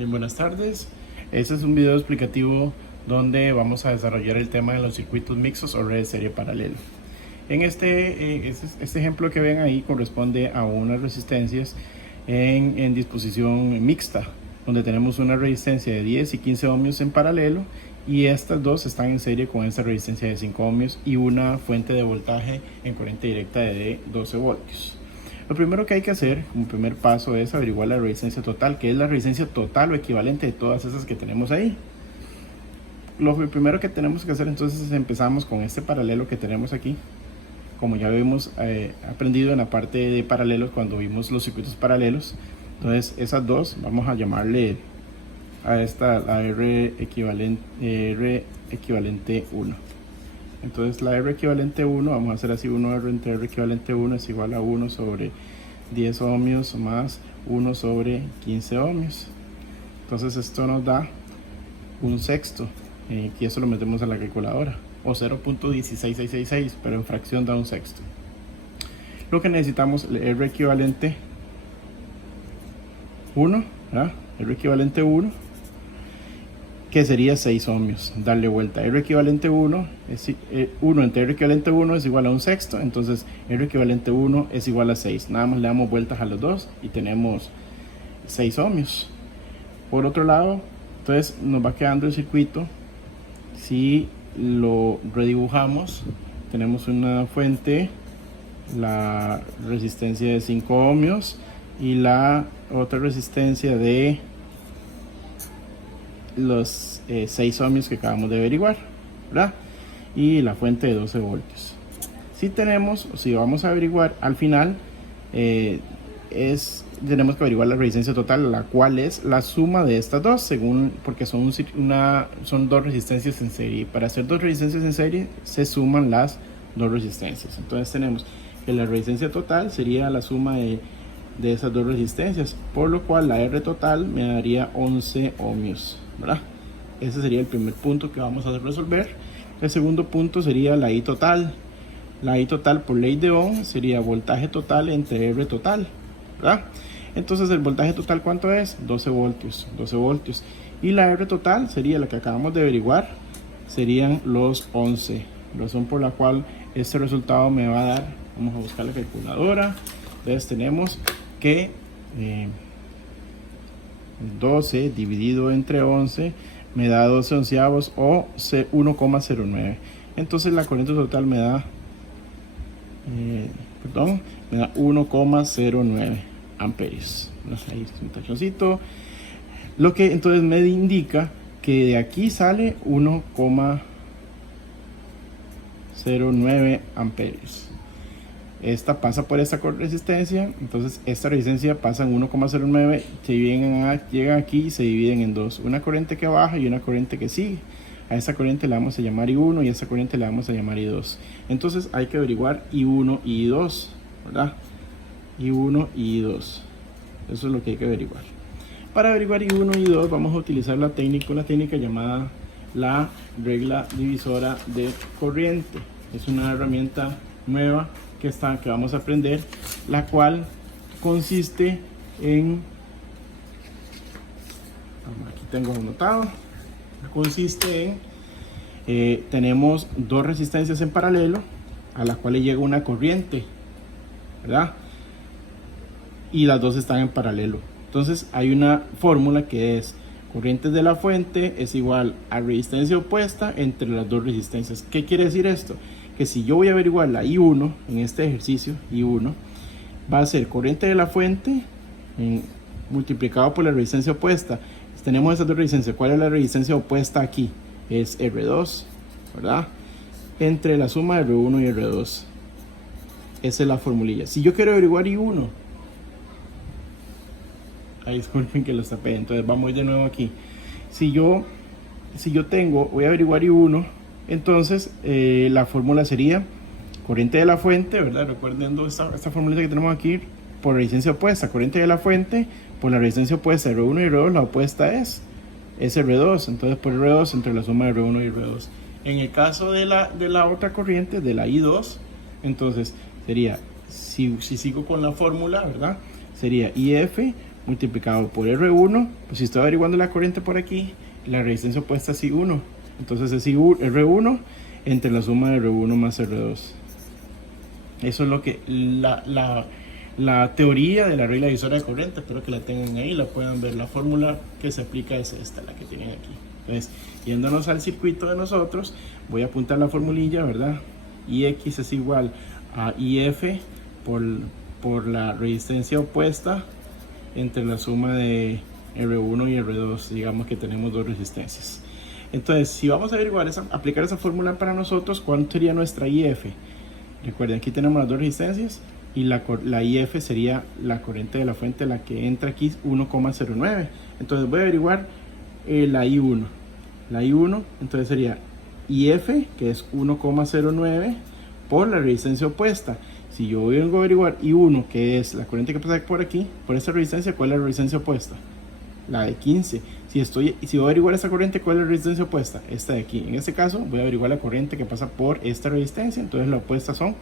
Bien, buenas tardes. Este es un video explicativo donde vamos a desarrollar el tema de los circuitos mixtos o redes serie paralelo. En este ejemplo que ven ahí corresponde a unas resistencias en disposición mixta, donde tenemos una resistencia de 10 y 15 ohmios en paralelo y estas dos están en serie con esta resistencia de 5 ohmios y una fuente de voltaje en corriente directa de 12 voltios. Lo primero que hay que hacer como primer paso es averiguar la resistencia total, que es la resistencia total o equivalente de todas esas que tenemos ahí. Lo primero que tenemos que hacer entonces es empezamos con este paralelo que tenemos aquí. Como ya habíamos aprendido en la parte de paralelos cuando vimos los circuitos paralelos, entonces esas dos vamos a llamarle a esta la R equivalente 1. Entonces la R equivalente 1, vamos a hacer así, 1R entre R equivalente 1 es igual a 1 sobre 10 ohmios más 1 sobre 15 ohmios. Entonces esto nos da un sexto, y eso lo metemos a la calculadora, o 0.16666, pero en fracción da un sexto. Lo que necesitamos es R equivalente 1, ¿verdad? R equivalente 1, que sería 6 ohmios. Darle vuelta. R equivalente 1 es 1 entre R equivalente 1 es igual a un sexto, entonces R equivalente 1 es igual a 6. Nada más le damos vueltas a los dos y tenemos 6 ohmios. Por otro lado, entonces nos va quedando el circuito. Si lo redibujamos, tenemos una fuente, la resistencia de 5 ohmios y la otra resistencia de los 6 ohmios que acabamos de averiguar, ¿verdad? Y la fuente de 12 voltios. Si vamos a averiguar al final, tenemos que averiguar la resistencia total, la cual es la suma de estas dos, porque son dos resistencias en serie. Para hacer dos resistencias en serie se suman las dos resistencias. Entonces tenemos que la resistencia total sería la suma de esas dos resistencias, por lo cual la R total me daría 11 ohmios, ¿verdad? Ese sería el primer punto que vamos a resolver. El segundo punto sería la I total. La I total por ley de Ohm sería voltaje total entre R total, ¿verdad? Entonces el voltaje total, ¿cuánto es? 12 voltios, 12 voltios. Y la R total sería la que acabamos de averiguar, serían los 11, razón por la cual este resultado me va a dar, vamos a buscar la calculadora. Entonces tenemos que 12 dividido entre 11 me da 12 onceavos o 1,09. Entonces la corriente total me da 1,09 amperios. Ahí está un tachoncito. Lo que entonces me indica que de aquí sale 1,09 amperios. Esta pasa por esta resistencia, entonces esta resistencia pasa en 1,09, llegan aquí y se dividen en dos, una corriente que baja y una corriente que sigue. A esta corriente le vamos a llamar I1 y a esta corriente le vamos a llamar I2. Entonces hay que averiguar I1 y I2, ¿verdad? I1 y I2, eso es lo que hay que averiguar. Para averiguar I1 y I2 vamos a utilizar la técnica llamada la regla divisora de corriente. Es una herramienta nueva que vamos a aprender, la cual consiste en, aquí tengo anotado, consiste en, tenemos dos resistencias en paralelo a las cuales llega una corriente, ¿verdad? Y las dos están en paralelo. Entonces hay una fórmula que es corriente de la fuente es igual a resistencia opuesta entre las dos resistencias. ¿Qué quiere decir esto? Que si yo voy a averiguar la I1 en este ejercicio, I1 va a ser corriente de la fuente multiplicado por la resistencia opuesta. Tenemos esas dos resistencias. ¿Cuál es la resistencia opuesta aquí? Es R2, ¿verdad? Entre la suma de R1 y R2. Esa es la formulilla. Si yo quiero averiguar I1, ahí disculpen que lo tapé, entonces vamos a ir de nuevo aquí. Si yo voy a averiguar I1, entonces la fórmula sería corriente de la fuente, ¿verdad? Recuerden esta fórmula que tenemos aquí, por resistencia opuesta, corriente de la fuente por la resistencia opuesta, R1 y R2, la opuesta es R2, entonces por R2 entre la suma de R1 y R2. En el caso de la otra corriente, de la I2, entonces sería, si sigo con la fórmula, ¿verdad? Sería IF multiplicado por R1, pues si estoy averiguando la corriente por aquí, la resistencia opuesta es I1, entonces es R1 entre la suma de R1 más R2. Eso es lo que la teoría de la regla divisora de corriente. Espero que la tengan ahí, la puedan ver. La fórmula que se aplica es esta, la que tienen aquí. Entonces, yéndonos al circuito de nosotros, voy a apuntar la formulilla, ¿verdad? IX es igual a IF por la resistencia opuesta entre la suma de R1 y R2. Digamos que tenemos dos resistencias. Entonces, si vamos a averiguar aplicar esa fórmula para nosotros, ¿cuánto sería nuestra IF? Recuerden, aquí tenemos las dos resistencias y la IF sería la corriente de la fuente, la que entra aquí, 1,09. Entonces voy a averiguar la I1. La I1, entonces sería IF, que es 1,09, por la resistencia opuesta. Si yo vengo a averiguar I1, que es la corriente que pasa por aquí, por esta resistencia, ¿cuál es la resistencia opuesta? La de 15. Si voy a averiguar esta corriente, ¿cuál es la resistencia opuesta? Esta de aquí. En este caso voy a averiguar la corriente que pasa por esta resistencia, entonces la opuesta son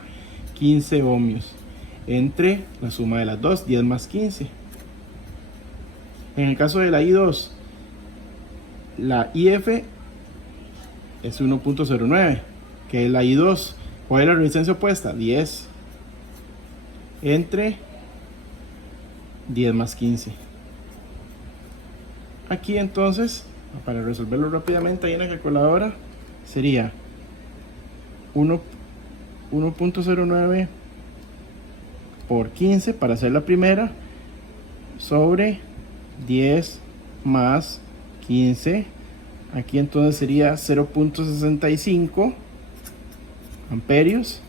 15 ohmios entre la suma de las dos, 10 más 15. En el caso de la I2, la IF es 1,09, que es la I2. ¿Cuál es la resistencia opuesta? 10 entre 10 más 15. Aquí entonces, para resolverlo rápidamente ahí en la calculadora, sería 1,09 por 15 para hacer la primera, sobre 10 más 15. Aquí entonces sería 0,65 amperios,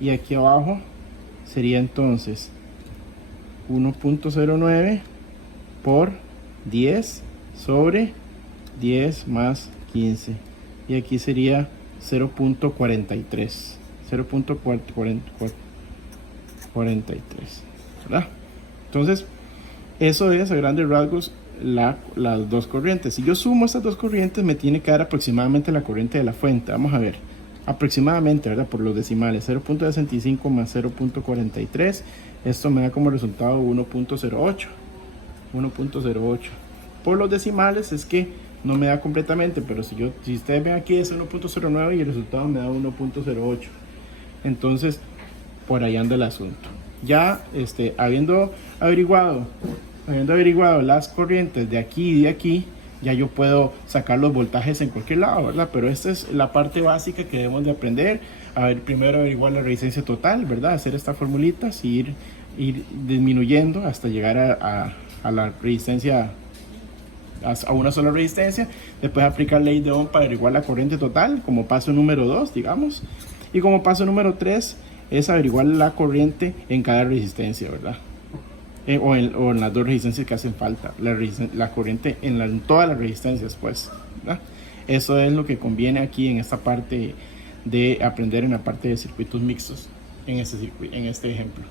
y aquí abajo sería entonces 1,09 por 10 sobre 10 más 15, y aquí sería 0,43, 0,43, ¿verdad? Entonces eso es a grandes rasgos las dos corrientes. Si yo sumo estas dos corrientes, me tiene que dar aproximadamente la corriente de la fuente. Vamos a ver, aproximadamente, ¿verdad? Por los decimales, 0,65 más 0,43, esto me da como resultado 1,08. Por los decimales es que no me da completamente, pero si ustedes ven aquí es 1,09 y el resultado me da 1,08. Entonces por ahí anda el asunto. Ya habiendo averiguado las corrientes de aquí y de aquí, ya yo puedo sacar los voltajes en cualquier lado, ¿verdad? Pero esta es la parte básica que debemos de aprender. Primero averiguar la resistencia total, ¿verdad? Hacer estas formulitas y ir disminuyendo hasta llegar a la resistencia, a una sola resistencia. Después aplicar ley de Ohm para averiguar la corriente total como paso número 2, digamos. Y como paso número 3 es averiguar la corriente en cada resistencia, ¿verdad? O en las dos resistencias que hacen falta, la corriente en todas las resistencias, pues, ¿verdad? Eso es lo que conviene aquí en esta parte de aprender, en la parte de circuitos mixtos, en este ejemplo.